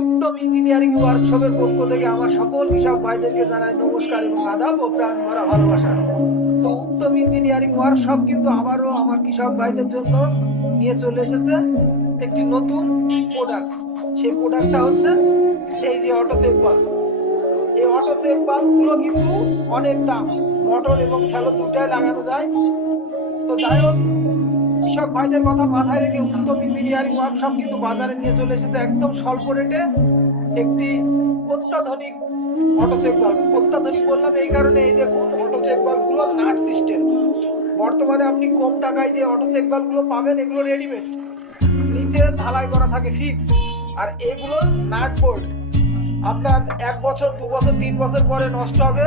উত্তম engineering ওয়ার্কশপের পক্ষ থেকে আমার সকল কৃষক ভাইদেরকে জানাই নমস্কার এবং আদাব ও প্রাণ ভরা ভালোবাসা। তো উত্তম ইঞ্জিনিয়ারিং ওয়ার্কশপ কিন্তু আবারও আমার কৃষক ভাইদের জন্য নিয়ে চলে এসেছে একটি নতুন প্রোডাক্ট। সেই প্রোডাক্টটা হচ্ছে এই যে অটো সেভ বাল্ব। এই অটো সেভ বাল্বগুলো কিন্তু অনেক দাম, মোটর এবং স্যালো দুটাই লাগানো যায়। তো যাই হোক, কৃষক ভাইদের কথা মাথায় রেখে উত্তম ইঞ্জিনিয়ারিং ওয়ার্কশপ কিন্তু বাজারে নিয়ে চলে এসেছে একদম স্বল্প রেটে একটি অত্যাধুনিক অটো চেক বাল্ব। অত্যাধুনিক বললাম এই কারণে, এই দেখুন অটো চেক বাল্বগুলো নাট সিস্টেম। বর্তমানে আপনি কম টাকায় যে অটো চেক বাল্বগুলো পাবেন এগুলো রেডিমেড, নিচে ঢালাই করা থাকে ফিক্স, আর এগুলো নাট বোল্ট। আপনার 1 বছর 2 বছর 3 বছর পরে নষ্ট হবে,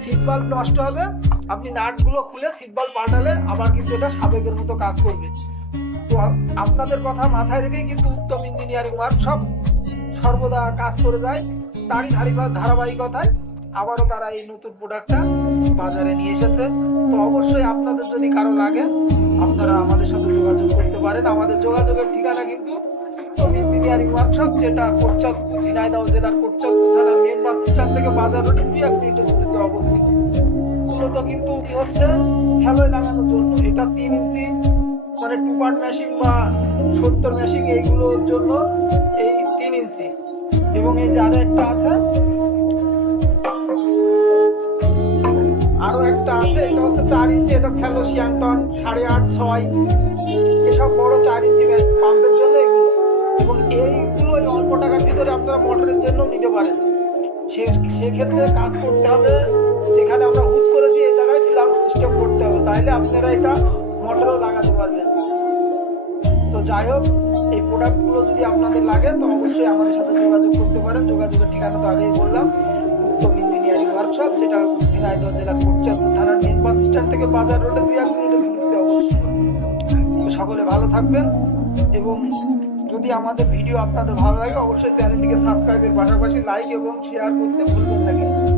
সিট বাল্ব নষ্ট হবে, আপনি নাটগুলো খুলে সিট বাল্ব পাল্টালে আবার কিন্তু এটা সাবেকের মতো কাজ করবে। তো আপনাদের কথা মাথায় রেখেই কিন্তু উত্তম ইঞ্জিনিয়ারিং ওয়ার্কশপ সর্বদা কাজ করে যায়। তারই ধারাবাহিকতায় আবারও তারা এই নতুন প্রোডাক্টটা বাজারে নিয়ে এসেছে। তো অবশ্যই আপনাদের যদি কারো লাগে আপনারা আমাদের সাথে যোগাযোগ করতে পারেন। আমাদের যোগাযোগের ঠিকানা কিন্তু উত্তম ইঞ্জিনিয়ারিং ওয়ার্কশপ, যেটা কোটচাঁদপুর, ঝিনাইদহ জেলার কোটচাঁদপুর থানার মেন বাস স্ট্যান্ড থেকে বাজার রোডে 2-1 মিনিটের দূরত্বে অবস্থিত। মূলত কিন্তু কি হচ্ছে, স্যালোয় লাগানোর জন্য এটা 3 ইঞ্চি মানে 2 পার্ট মেশিং বা 70 মেশিং এইগুলোর জন্য এই 3 ইঞ্চি। এবং এই যে আরো একটা আছে, এটা হচ্ছে 4 ইঞ্চি। এটা স্যালো সিয়ান্টন 8.5 6 এসব বড় 4 ইঞ্চি পাম্পের জন্য এগুলো। এবং এইগুলো অল্প টাকার ভিতরে আপনারা মোটরের জন্য নিতে পারেন। সেক্ষেত্রে কাজ করতে হবে, যেখানে আমরা হুস করেছি এই জায়গায় ফ্লাশ সিস্টেম করতে হবে, তাইলে আপনারা এটা মোটরেও লাগাতে পারবেন। তো যাই হোক, এই প্রোডাক্টগুলো যদি আপনাদের লাগে তো অবশ্যই আমাদের সাথে যোগাযোগ করতে পারেন। যোগাযোগের ঠিকানা তো আগেই বললাম, উত্তম ইঞ্জিনিয়ারিং ওয়ার্কশপ, যেটা ঝিনাইদহ জেলার কোটচাঁদপুর থানার মেন বাস স্ট্যান্ড থেকে বাজার রোডে 2-1 মিনিটের দূরত্বে অবস্থিত। তো সকলে ভালো থাকবেন, এবং যদি আমাদের ভিডিও আপনাদের ভালো লাগে অবশ্যই চ্যানেলটিকে সাবস্ক্রাইবের পাশাপাশি লাইক এবং শেয়ার করতে ভুলবেন না কিন্তু।